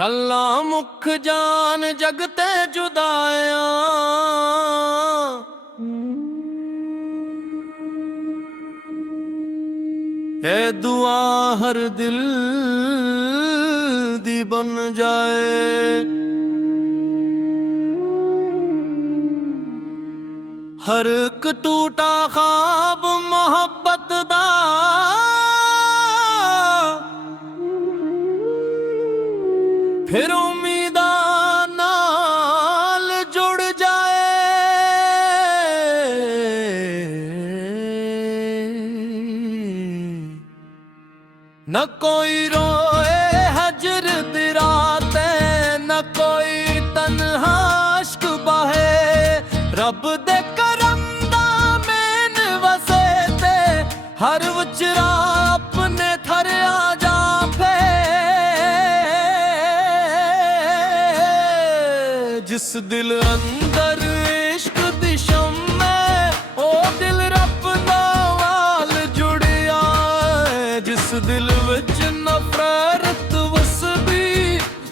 ਛੱਲਾ ਮੁਖ ਜਾਨ ਜਗ ਤੇ ਜੁਦਾਇਆ। ਇਹ ਦੁਆ ਹਰ ਦਿਲ ਦੀ ਬਨ ਜਾਏ। हर एक टूटा ख्वाब मोहब्बत दा फिर उम्मीदा नाल जुड़ जाए। न कोई रोए हजर दी रात, न कोई तन्हा इश्क बाहे। रब दे हर विचरा अपने थर आ जाफे। जिस दिल अंदर इश्क दी शम्मे ओ दिल रब नाल जुड़िया। जिस दिल विच नफरत वसदी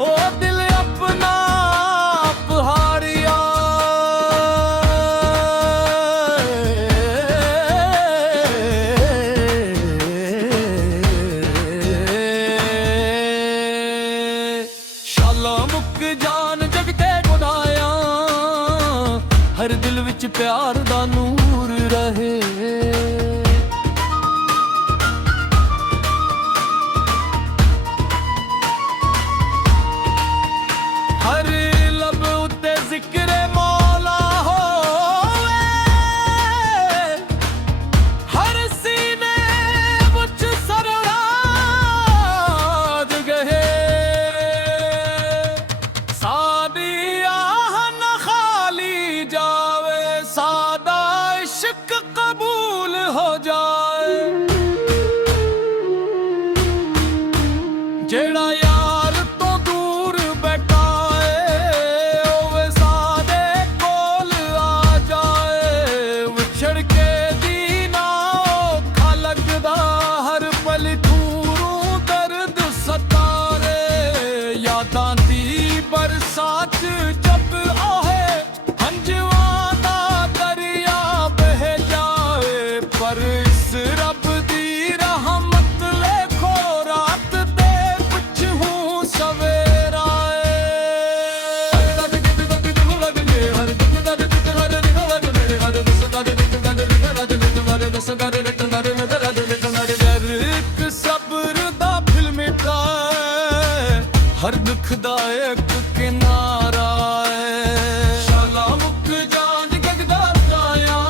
ओ दिल अपना आप हारिया। मुक जान जग ते जुदाया, हर दिल विच प्यार दा नूर रहे। हर लब उत्ते जिक्र मौला होवे, हर सीने विच सरराज गहे। सादी आह न खाली जावे, सादा इश्क कबूल हो जाए। जेड़ा यार तो दूर बैठा है ओवे सादे कोल आ जाए। विछड़ के दीना औखा लगदा, हर पल दूरों दर्द सतारे। यादां दी बरसात जब आहे, हंजुआं दा दरिया बह जाए। पर इस रब दी रहमत लेखो रात दे पिछू सवेरा सब्र दा फिल मिटा, हर दुख दा एक किनारा है। छल्ला मुक जान जग दा जुदाया,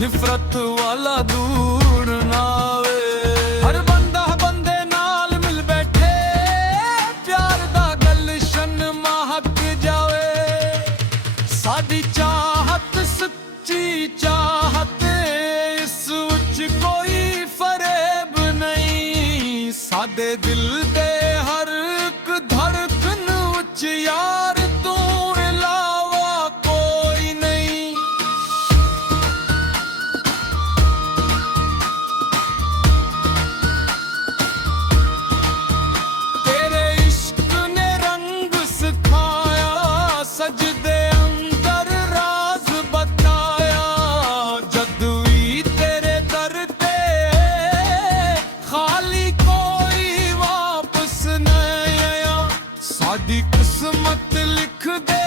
निफरत वाला दूर ना आवे। हर बंदा बंदे नाल मिल बैठे, प्यार दा गलशन महक जावे। साडी चाहत सच्ची चाहत, इस विच कोई फरेब नहीं। साडे दिल दे हर एक धड़कन विच यार तू इलावा कोई नहीं। तेरे इश्क ने रंग सिखाया, सजदे अंदर राज बताया। जदवी तेरे दर ते खाली कोई वापस नहीं आया। साडी किस्मत लिख दे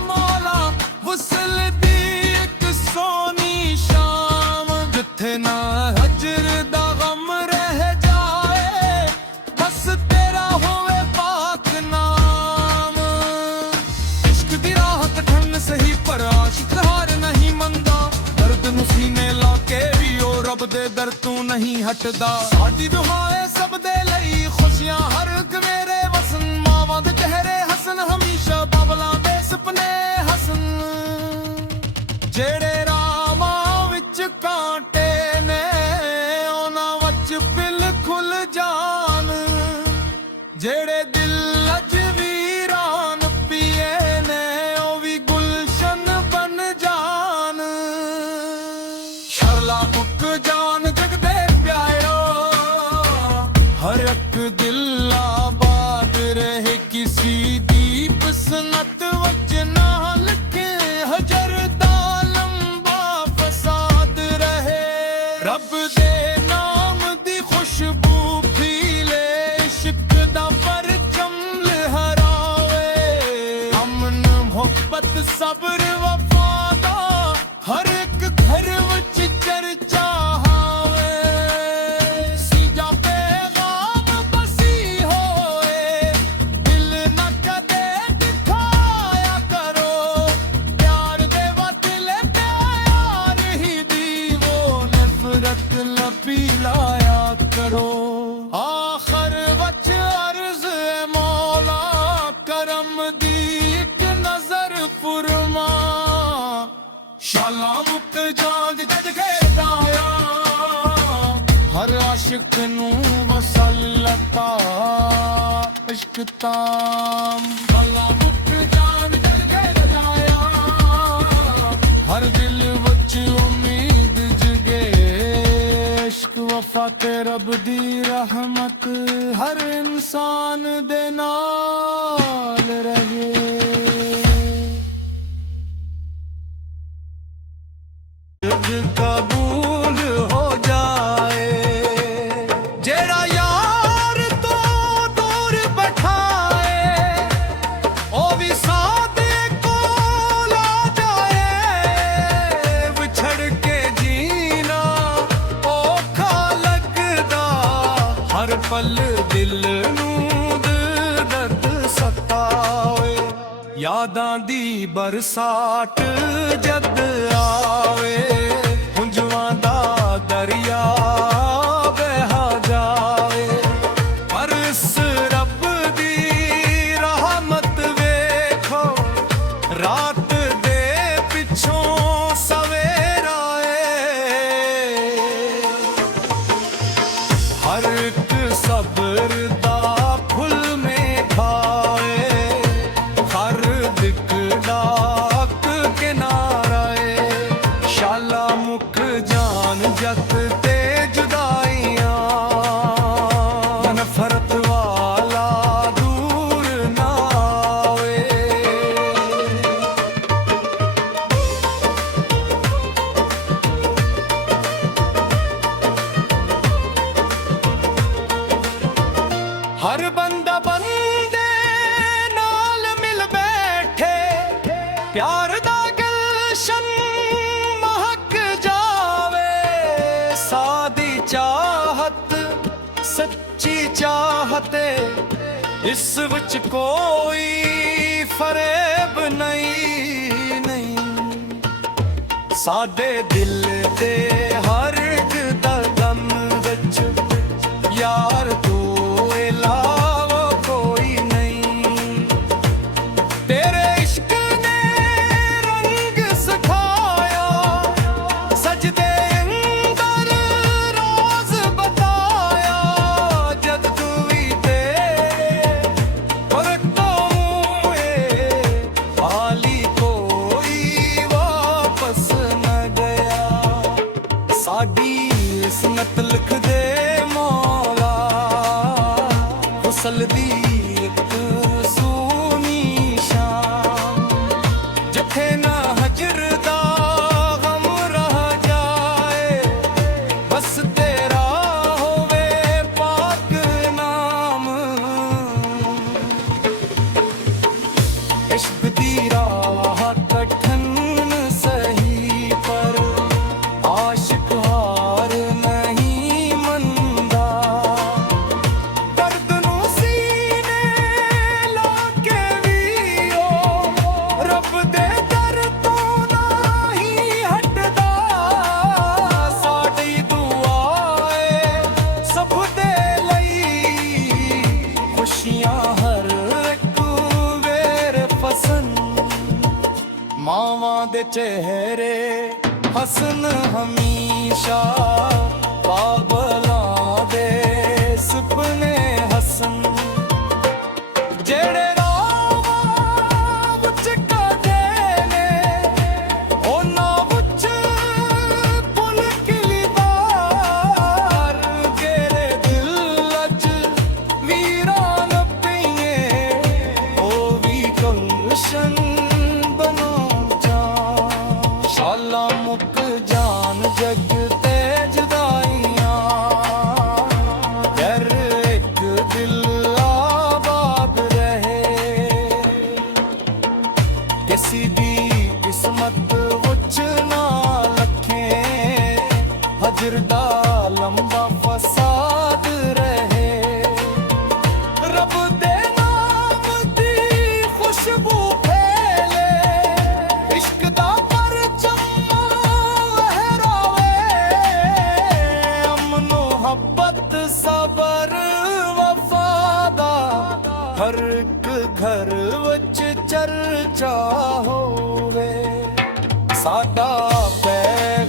मौला, वसल दी एक सोनी शाम। जिथे ना हजर दा गम रह जाए, बस तेरा होवे पाक नाम। इश्क दी राह कठन सही पर आशिक हार नहीं मंदा। दर्द नूं सीने ला के भी ओ रब दे दर तू नहीं हटदा। साडी दुआएं सब दे लई खुशियां हर एक मेरे वसन। मावां दे चेहरे हसन हमेशा, बाबलां दे सुपने हसन। जेड़े रावां विच कांटे ने उन्हां विच पिल खुल जान। जेड़े दिल अज वीरान पिए ने ओ भी गुलशन बन जान। छल्ला मुक जान जग दे प्यारो, हर एक दिल आबाद रे। पर चमल हरावे अमन मोहब्बत सब्र वफादा हर एक घर विच चर्चा हावे सीजा पैगाम बसी होए दिल न कदे दिखाया करो प्यार दे बदले प्यार ही दीवो नफरत न पिलाया करो आखिर वच अर्ज है मौला करम दी एक नजर फुरमा शाला मुक जाग जद खेदाया हर आशिक नू वसलता इश्क ताम शाला मुक जाग जद खेदाया हर दिल वच उम्मीद जगे इश्क वफा ते रब दी रहमत हर इंसान दे नाल रहे कबूल हो जाए जेड़ा यार तो दूर बैठाए ओ भी सादे कोल आ जाए विछड़ के जीना औखा लगदा हर पल दिल नूं दर्द सतावे यादां दी बरसात जद आवे हुंजवां दा दरिया बहा जावे पर इस रब दी रहमत वेखो रात दे पिछों सवेरा हर एक सब्र दा फुल में खाए हर दिक डाक के नाराए शाला मुक जान जत ते जुदाइयां नफरत वाला दूर ना आवे हर बंदा बंदे नाल मिल बैठे प्यार दा गुलशन महक जावे सादी चाहत सच्ची चाहते इस विच कोई फरेब नहीं सादे दिल दे हर एक दा गम विच यार तू इलावा कोई नहीं तेरे इश्क ने रंग सिखाया सजदे अंदर राज बताया जद तू भी ते पर तो हाली कोई वापस न गया साडी इसमत लिख दे मौला हुसल दी एक सूनी शाम जिथे ना हजर दा गम रह जाए बस तेरा होवे पाक नाम इश्क दी राह कठिन सही पर आशिक हार नहीं मंदा दर्द नू सीने ला के भी ओ रब दे दर तो नहीं हटदा साडी दुआ है सब दे लई खुशियां हर एक वेर फसन मावां दे चेहरे हसन हमेशा बाबलां दे सुपने हसन जेड़े रावां विच कदे ने ਉਹਨਾਂ ਵਿੱਚ ਪੁੱਲ ਕਿਲੀਦਾਰ ਤੇਰੇ ਦਿਲ ਅੱਜ ਵੀਰਾਨ ਪਈਏ ਉਹ ਵੀ ਗੁਲਸ਼ਨ ਬਣੋ ਜਾ ਸ਼ਾਲਾ ਮੁੱਕ ਜਾਨ ਜਗ ਤੇ ਜੁਦਾਈਆਂ ਯਾਰ ਇੱਕ ਦਿਲ ਆ ਹਰ ਇੱਕ ਘਰ ਵਿੱਚ ਚਰਚਾ ਹੋਵੇ। ਸਾਡਾ ਪੈਰ